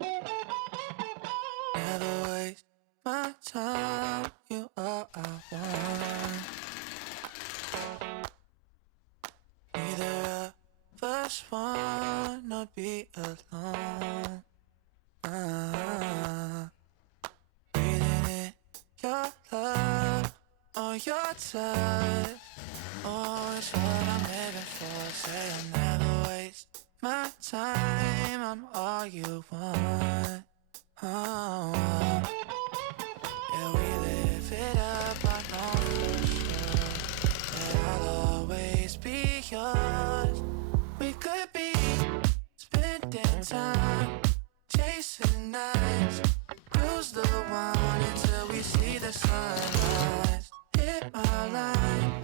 Never waste my time, you are I want. Neither of us wanna be alone. Breathing in your love or your touch. Oh, it's what I'm living for. Say I'll never waste my time, I'm all you want. Oh, yeah, we live it up, I know for sure that I'll always be yours. We could be spending time, chasing nights, cruise the one until we see the sunrise. Hit my line,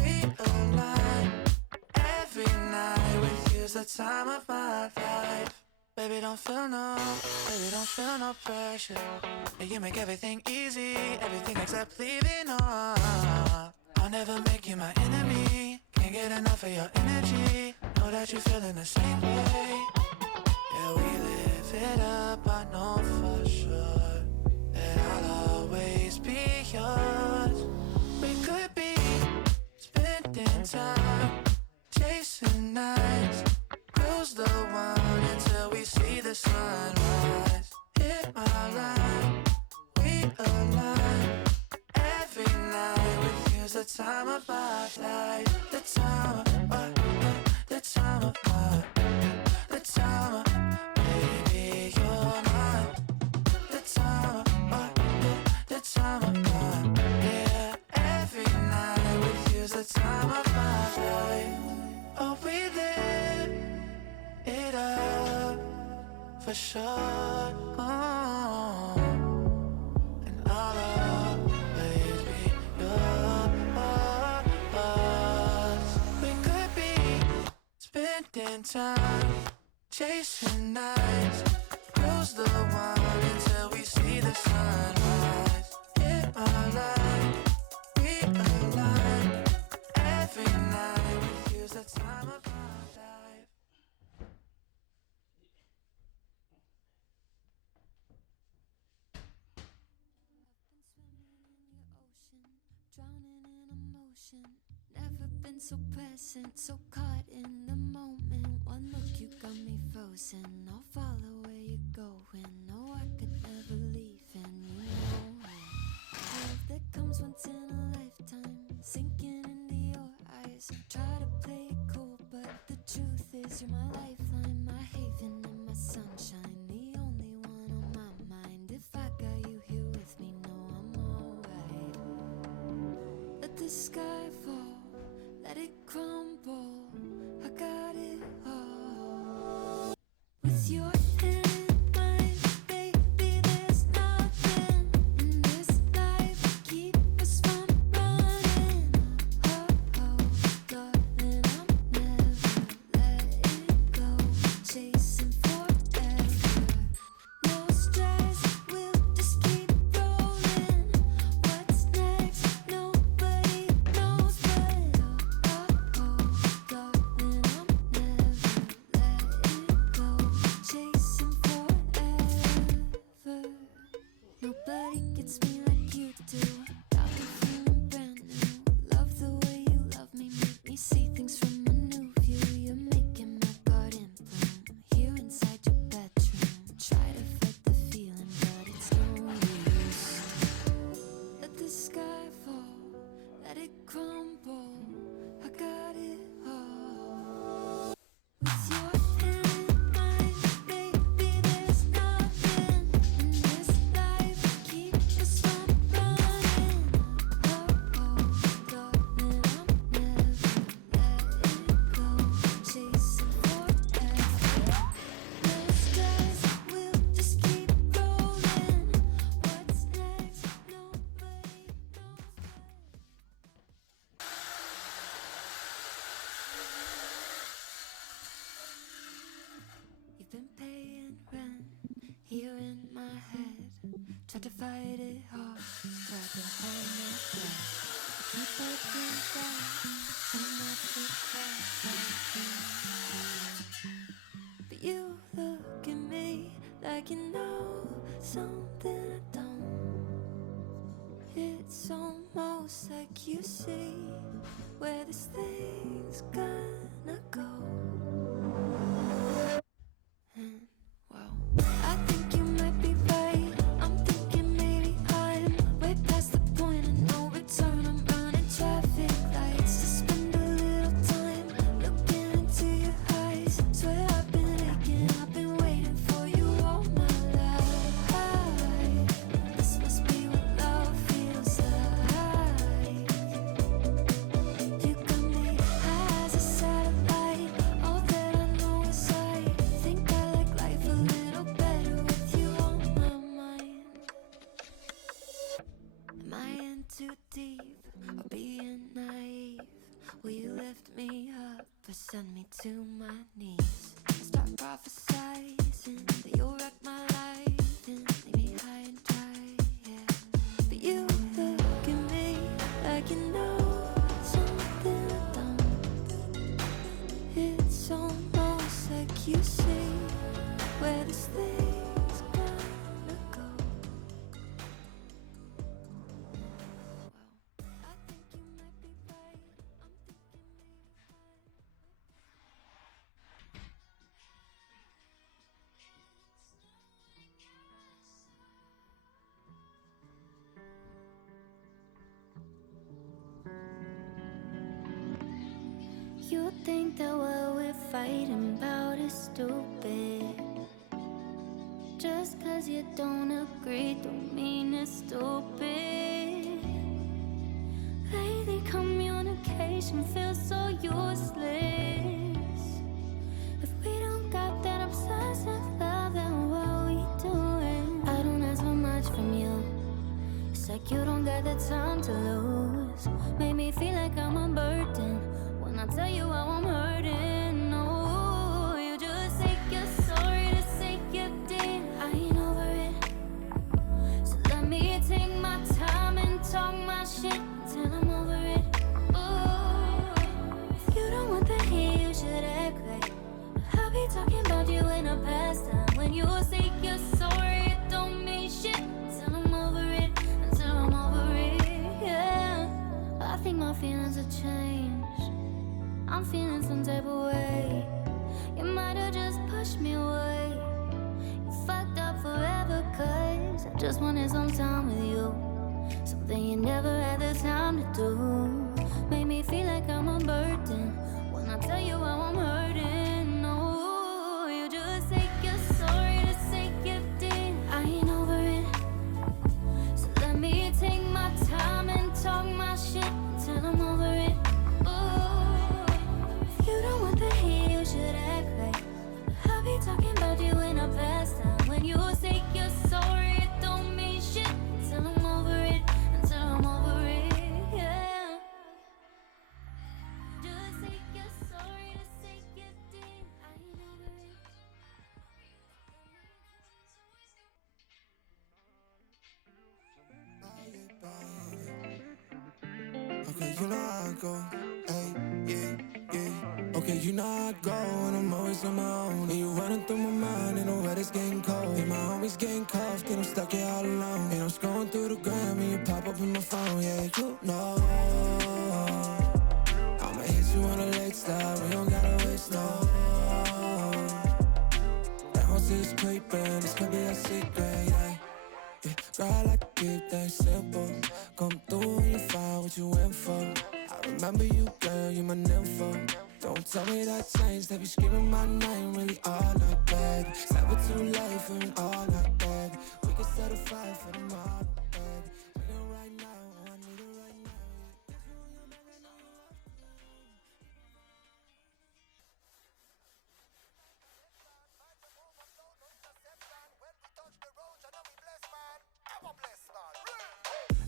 we align. Every night with you's the time of my life. Baby, don't feel no pressure. Yeah, you make everything easy, everything except leaving on. I'll never make you my enemy. Can't get enough of your energy. Know that you're feeling the same way. Yeah, we live it up, I know for sure that I'll always be yours. We could be spending time, chasing nights, cruise the one until we see the sunrise. Hit my line, we align. Every night with you's the time of my life. The time of my, the time of my, the time of, baby, you're mine. The time of my, the time of my, yeah. Every night with you's the time of my life. Oh, we live it up for sure. Oh, and I'll always be yours. We could be spending time, chasing nights, cruise the one until we see the sunrise. Hit my line, we align. Every night with you's the time of my life. Drowning in emotion, never been so present, so caught in the moment. One look, you got me frozen. I'll follow where you're going. No, I could never leave, and you know love that comes once in a lifetime, sinking into your eyes. I try to play it cool, but the truth is you're my lifeline, my haven and my sunshine, the only one on my mind. If I got you here with me, no, I'm alright. Let the sky fall, let it crumble. I got it all. With your hand in mine, baby, there's nothing in this life to keep us from running. Oh, oh, darling, I'll never let it go. Chasing forever, no stress, we'll just keep rolling. What's next? Nobody knows, but oh, oh, darling, I'll never let it go. Chasing forever. Nobody gets me like you do. Got me feeling brand new. Love the way you love me, make me see things from a new view. You're making my garden bloom here inside your bedroom. Try to fight the feeling, but it's no use. Let the sky fall, let it crumble. I got it all. With your hand in mine, baby, there's nothing in this life to keep us from running. Oh, oh, darling, I'll never let it go. Chasing forever, no stress, we'll just keep rolling. What's next? Nobody knows. You've been paying rent here in my head. Tried to fight it hard, tried to hold my breath. Keep looking back and not forget. But you look at me like like you know something I don't. It's almost like you see where this thing's gonna go. And well, I think you might be right. I'm thinking maybe I'm way past the point of no return. I'm running traffic lights to spend a little time looking into your eyes. Swear I've been aching, I've been waiting for you all my life. This must be what love feels like. You got me high as a satellite. All that I know is I think I like life a little better with you on my mind. Am I in too deep or being naive? Will you lift me up or send me to my knees? Start prophesizing that you'll wreck my life and leave me high and dry, yeah. But you look at me like you know something I don't. It's almost like you see where this thing's gonna go. Well, I think you might be right. I'm thinking maybe you think that what we're fighting about is stupid. Just cause you don't agree don't mean it's stupid. Lately communication feels so useless. If we don't got that obsessive love, then what are we doing? I don't ask for much from you. It's like you don't got the time to lose. Made me feel like I'm a burden when I tell you how I'm hurting. No, you just say you're sorry to say you did. I ain't over it. So let me take my time and talk my shit till I'm over it. Ooh, if you don't want the heat, you should act right. I'll be talking about you in the past time. When you say you're sorry, it don't mean shit till I'm over it. Until I'm over it, yeah. I think my feelings have changed. I'm feeling some type of way. You might have just pushed me away. You fucked up forever cause I just wanted some time with you. Something you never had the time to do. Made me feel like I'm a burden when I tell you how I'm hurting. No, you just say you're sorry to say you did. I ain't over it. So let me take my time and talk my shit till I'm over it. Ooh, if you don't want the heat, you should act right. I'll be talking about you in the past time. When you say you're sorry, it don't mean shit till I'm over it. Until I'm over it, yeah. Just say you're sorry to say you did. I ain't over it. Okay, you know how I go. Hey, yeah, yeah. Okay, you know how I go, and I'm always on my own. And you running through my mind, and the weather's getting cold. And my homies getting cuffed, and I'm stuck here all alone. And I'm scrolling through the gram, and you pop up in my phone. Yeah, you know I'ma hit you on a late start. We don't gotta waste no. That whole city's creeping, this could be a secret, yeah. Yeah, girl, I like to keep things simple. Come through when you find what you went for. I remember you, girl, you my nympho. Don't tell me that changed, they be screaming my name really all night, baby. It's never too late for an all night, baby. We can set a fire for tomorrow, baby. We can right now, oh, I need it right now.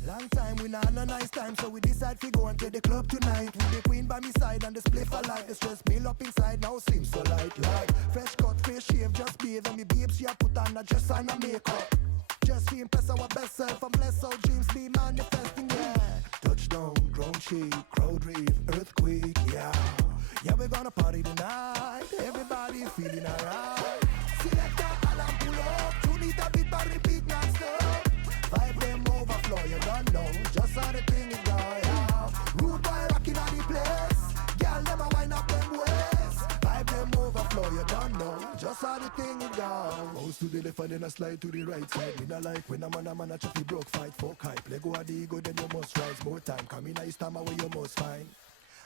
Long time we not no nice time, so we decide to go and get the club tonight. With the queen by me side and the spliff I like. The stress build up inside, now seems so light. Like fresh cut, fresh shave, just bathe. And me babes, she a put on a dress and a makeup. Just to impress our best self and bless our dreams be manifesting, yeah. Touchdown, ground shake, crowd rave, earthquake, yeah. Yeah, we're gonna party tonight, everybody feeling alright. Select that alarm, pull up. Just how the thing it go. Bounce to the left and then I slide to the right side. Me not like when a man a chuffy broke fight for hype. Let go of the ego, then you must rise more time. Come in a stammer where you must find.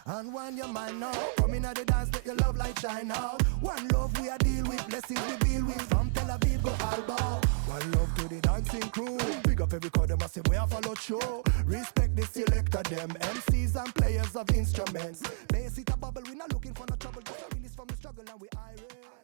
And when your mind now, come in at the dance, let your love light shine now. One love we a deal with, blessings we deal with. From Tel Aviv go Alba. One love to the dancing crew. Big up every crowd, them a say we a follow show. Respect the selector, them MCs and players of instruments. Bass it a bubble, we not looking for no trouble. Just a release from the struggle and we irate.